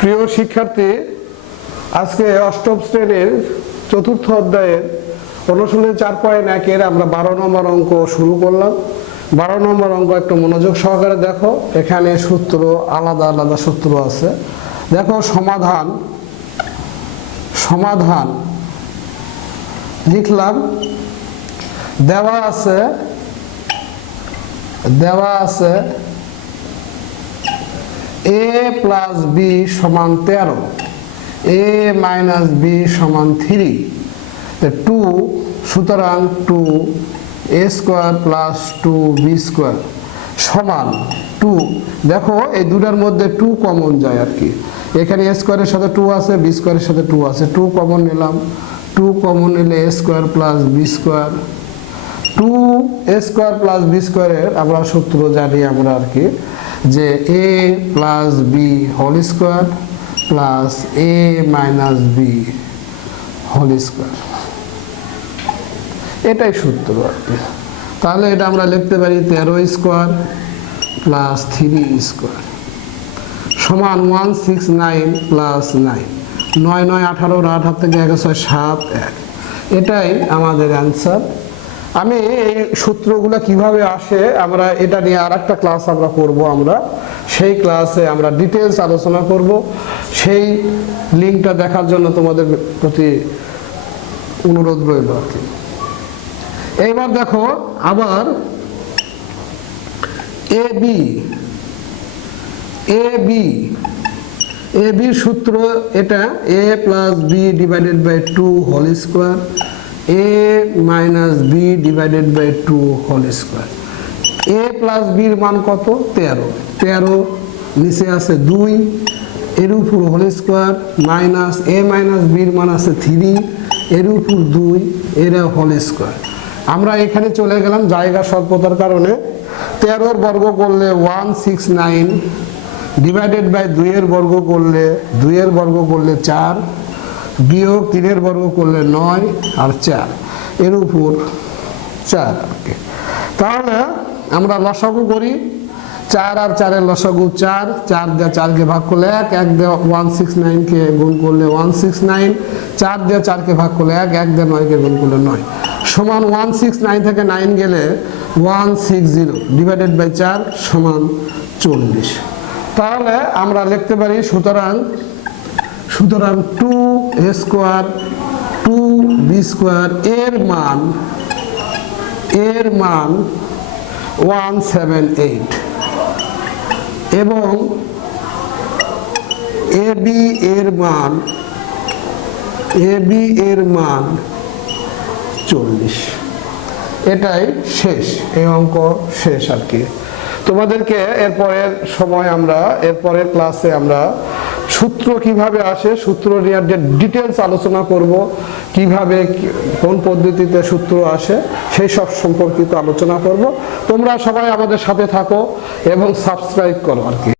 প্রিয় শিক্ষার্থী, আজকে অষ্টম শ্রেণীর চতুর্থ অধ্যায়ের অনুশীলনী 4.1 আমরা 12 নম্বর অঙ্ক শুরু করলাম। 12 নম্বর অঙ্ক একটু মনোযোগ সহকারে দেখো। এখানে সূত্র আলাদা আলাদা সূত্র আছে। দেখো সমাধান লিখলাম। দেওয়া আছে a প্লাস b সমান 13, a মাইনাস b সমান 3, 2 সুতরাং 2a square plus 2b square সমান 2। দেখো এই দুটার মধ্যে 2 কমন যায় আর কি। এখানে a স্কোয়ারের সাথে 2 আছে, b স্কোয়ারের সাথে 2 আছে, 2 কমন নিলাম। 2 কমন নিলে a square plus b square, 2a square plus b স্কোয়ারের আমরা সূত্র জানি আমরা আর কি, যে a plus b whole square plus a minus b whole square, এটাই সূত্র আর কি। তাহলে এটা আমরা লিখতে পারি 13 স্কোয়ার প্লাস 3 স্কোয়ার সমান 169 প্লাস 9, 9 9 18, 18 থেকে 1 6 7 1, এটাই আমাদের অ্যান্সার। আমি এই সূত্রগুলো কিভাবে আসে আমরা এটা নিয়ে আরেকটা ক্লাস আমরা করব। আমরা সেই ক্লাসে আমরা ডিটেইলস আলোচনা করব। সেই লিঙ্কটা দেখার জন্য তোমাদের প্রতি অনুরোধ রইল আর কি। এইবার দেখো আবার এ বি সূত্র এটা a plus b divided by 2 whole square, a minus b divided by 2 whole square. a plus b এর মান কত? 13, নিচে আছে 2 এর উপর whole square minus a minus b এর মান আছে 3 এর উপর 2 এর হোল স্কোয়ার। আমরা এখানে চলে গেলাম জায়গা স্বল্পতার কারণে। 13 বর্গ করলে 169 ডিভাইডেড বাই 2 এর বর্গ করলে 2 এর বর্গ করলে 4 বিয়োগ 3 এর বর্গ করলে 9 আর 4 এর উপর 4 আর কি। তাহলে আমরা লসাগু করি। 4 আর 4 এর লসাগু 4, 4 দিয়ে 4 কে ভাগ করলে 1, 1 দিয়ে 169 কে গুণ করলে 169, 4 দিয়ে 4 কে ভাগ করলে 1, 1 দিয়ে 9 কে গুণ করলে 9 সমান 169 থেকে 9 গেলে 160 ডিভাইডেড বাই 4 সমান 40। তাহলে আমরা লিখতে পারি সুতরাং 2a স্কোয়ার 2b স্কোয়ার এর মান 178 এবং ab এর মান 40। এটাই শেষ, এই অঙ্ক শেষ আর কি। তোমাদেরকে এরপরের সময় এরপরের ক্লাসে আমরা সূত্র কিভাবে আসে, সূত্র নিয়ে ডিটেলস আলোচনা করব, কিভাবে কোন পদ্ধতিতে সূত্র আসে সেই সব সম্পর্কিত আলোচনা করব। তোমরা সবাই আমাদের সাথে থাকো এবং সাবস্ক্রাইব করো আর কি।